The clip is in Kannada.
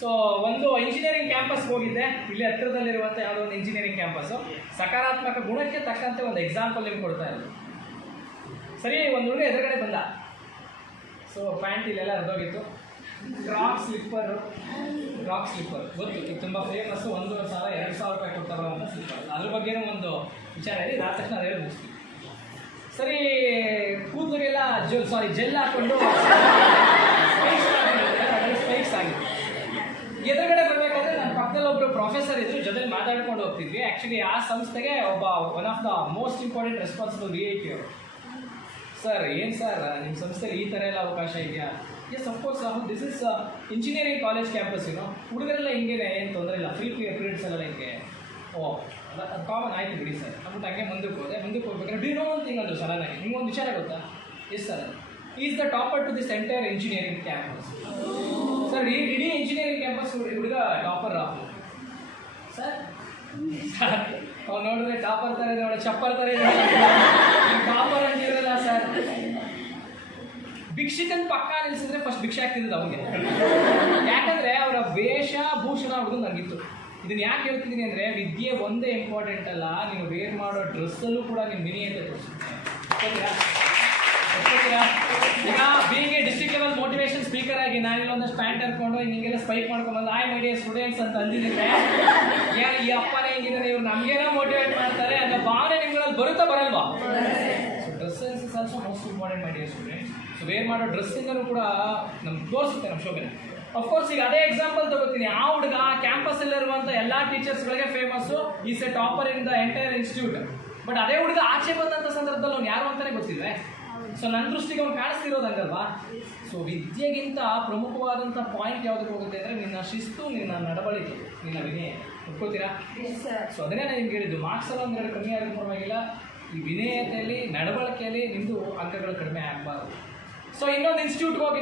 ಸೊ ಒಂದು ಇಂಜಿನಿಯರಿಂಗ್ ಕ್ಯಾಂಪಸ್ ಹೋಗಿದ್ದೆ. ಇಲ್ಲಿ ಹತ್ತಿರದಲ್ಲಿರುವಂಥ ಯಾವುದೋ ಒಂದು ಇಂಜಿನಿಯರಿಂಗ್ ಕ್ಯಾಂಪಸ್ ಸಕಾರಾತ್ಮಕ ಗುಣಕ್ಕೆ ತಕ್ಕಂತೆ ಒಂದು ಎಕ್ಸಾಂಪಲ್ ನಿಮ್ಗೆ ಕೊಡ್ತಾ ಇರೋದು. ಸರಿ, ಒಂದು ಹುಡುಗ ಎದುರುಗಡೆ ಬಂದ. ಸೊ ಪ್ಯಾಂಟ್ ಇಲ್ಲೆಲ್ಲ ಹರಿದೋಗಿತ್ತು. ರಾಕ್ ಸ್ಲಿಪ್ಪರ್ ರಾಕ್ ಸ್ಲಿಪ್ಪರ್ ಗೊತ್ತು, ಇದು ತುಂಬ ಫೇಮಸ್ಸು ಒಂದು ಸಾವಿರ, ಎರಡು ಸಾವಿರ ರೂಪಾಯಿ ಕೊಡ್ತಾರೋ ಅಂತ ಸ್ಲಿಪ್ಪರ್ ಅದ್ರ ಬಗ್ಗೆನೂ ಒಂದು ವಿಚಾರ ಇದೆ. ಆದ ತಕ್ಷಣ ಅದೇ ಮುಗಿಸ್ತೀವಿ ಸರಿ, ಕೂದಲಿಗೆಲ್ಲ ಜೆಲ್ ಸಾರಿ ಜೆಲ್ ಹಾಕೊಂಡು ಪ್ರೊಫೆಸರ್ ಇದ್ರು ಜೊತೆಲಿ ಮಾತಾಡ್ಕೊಂಡು ಹೋಗ್ತಿದ್ವಿ. ಆ್ಯಕ್ಚುಲಿ ಆ ಸಂಸ್ಥೆಗೆ ಒಬ್ಬ one of the most important responsible V I T ಅವರು. ಸರ್ ಏನು ಸರ್ ನಿಮ್ಮ ಸಂಸ್ಥೆಯಲ್ಲಿ ಈ ಥರ ಎಲ್ಲ ಅವಕಾಶ ಇದೆಯಾ? Yes of course this is engineering college campus ಏನು ಹುಡುಗರೆಲ್ಲ ಹಿಂಗೇನೆ ಏನು ತೊಂದರೆ ಇಲ್ಲ. ಫ್ರೀ ಪೀರಿಯಡ್ಸ್ ಎಲ್ಲ ಹಿಂಗೆ ಓ ಅದು ಕಾಮನ್ ಆಯ್ತು ಬಿಡಿ ಸರ್ ಅಂದ್ಬಿಟ್ಟು ಹಂಗೆ ಮುಂದಕ್ಕೆ ಹೋದೆ. ಮುಂದಕ್ಕೆ ಹೋಗ್ಬೇಕಾದ್ರೆ ಡಿ ನೋ ಒಂದು ಸರ್ ನನಗೆ? ನಿಮಗೊಂದು ವಿಚಾರ ಗೊತ್ತಾ? Yes sir is the topper to this entire engineering campus sir ಇಡೀ ಇಂಜಿನಿಯರಿಂಗ್ ಕ್ಯಾಂಪಸ್ ಹುಡುಗ ಟಾಪರ್ ಸರ್? ಅವ್ನು ನೋಡಿದ್ರೆ ಟಾಪರ್ ತರ ನೋಡಿ ಚಪ್ಪರ್ ತರ ಟಾಪರ್ ಅಂತಿರಲ್ಲ ಸರ್? ಭಿಕ್ಷಿತನ್ ಪಕ್ಕ ನಿಲ್ಸಿದ್ರೆ ಫಸ್ಟ್ ಭಿಕ್ಷೆ ಆಗ್ತಿದ್ದು ಅವನಿಗೆ. ಯಾಕಂದ್ರೆ ಅವರ ವೇಷ, ಭೂಷಣ ಅವ್ರದ್ದು ನನಗಿತ್ತು ಇದನ್ನ ಯಾಕೆ ಹೇಳ್ತಿದ್ದೀನಿ ಅಂದ್ರೆ, ವಿದ್ಯೆ ಒಂದೇ ಇಂಪಾರ್ಟೆಂಟ್ ಅಲ್ಲ, ನೀವು ವೇರ್ ಮಾಡೋ ಡ್ರೆಸ್ಸಲ್ಲೂ ಕೂಡ ನಿಮ್ಮ ಮಿನಿ ಅಂತ ತೋರಿಸ್ತೀನಿ? ಈಗ being a district level speaker ಆಗಿ ನಾನು ಇಲ್ಲೊಂದಷ್ಟು ಪ್ಯಾಂಟ್ ಹಾಕೊಂಡು ಹಿಂಗೆಲ್ಲ ಸ್ಪೈಕ್ ಮಾಡ್ಕೊಂಡು ಆಯ್ ಮೈ ಡಿಯರ್ ಸ್ಟೂಡೆಂಟ್ಸ್ ಅಂತ ಅಂದಿದ್ದೀನಿ ಯಾರು ಈ ಅಪ್ಪನೇ ಹಿಂಗಿದ್ದಾರೆ ಇವ್ರು ನಮಗೇನೋ ಮೋಟಿವೇಟ್ ಮಾಡ್ತಾರೆ ಅನ್ನೋ ಭಾವನೆ ನಿಮ್ಗಳಲ್ಲಿ ಬರುತ್ತಾ ಬರಲ್ವಾ? Dress is also most important my dear students so wear ಮಾಡೋ ಡ್ರೆಸ್ಸಿಂಗನ್ನು ಕೂಡ ನಮ್ಗೆ ತೋರಿಸುತ್ತೆ ನಮ್ಮ ಶೋಭೆ ಅಫ್ಕೋರ್ಸ್ ಈಗ ಅದೇ ಎಕ್ಸಾಂಪಲ್ ತಗೋತೀನಿ. ಆ ಹುಡುಗ ಕ್ಯಾಂಪಸ್ ಅಲ್ಲಿರುವಂಥ ಎಲ್ಲ ಟೀಚರ್ಸ್ಗಳಿಗೆ famous is a topper in the entire institute but ಅದೇ ಹುಡುಗ ಆಚೆ ಬಂದಂಥ ಸಂದರ್ಭದಲ್ಲಿ ಅವ್ನು ಯಾರು ಅಂತಾನೆ ಗೊತ್ತಿಲ್ವೇ? ಸೊ ನನ್ನ ದೃಷ್ಟಿಗೆ ಅವ್ನು ಕಾಣಿಸ್ತಿರೋದು ಹಂಗಲ್ವಾ? ಸೊ ವಿದ್ಯೆಗಿಂತ ಪ್ರಮುಖವಾದಂಥ ಪಾಯಿಂಟ್ ಯಾವುದಕ್ಕೆ ಹೋಗುತ್ತೆ ಅಂದರೆ ನಿನ್ನ ಶಿಸ್ತು ನಿನ್ನ ನಡವಳಿಕೆ. ನಿನ್ನ ವಿನಯ ಒಪ್ಕೋತೀರಾ? ಸೊ ಅದನ್ನೇ ನಾನು ನಿಮ್ಗೆ ಹೇಳಿದ್ದು. ಮಾರ್ಕ್ಸ್ ಎಲ್ಲ ಒಂದೆರಡು ಕಮ್ಮಿ ಆಗಿ ಪರವಾಗಿಲ್ಲ. ಈ ವಿನಯತೆಯಲ್ಲಿ ನಡವಳಿಕೆಯಲ್ಲಿ ನಿಮ್ಮದು ಅಂಕಗಳು ಕಡಿಮೆ ಆಗಬಾರ್ದು. ಸೊ ಇನ್ನೊಂದು ಇನ್ಸ್ಟಿಟ್ಯೂಟ್ಗೆ ಹೋಗಿ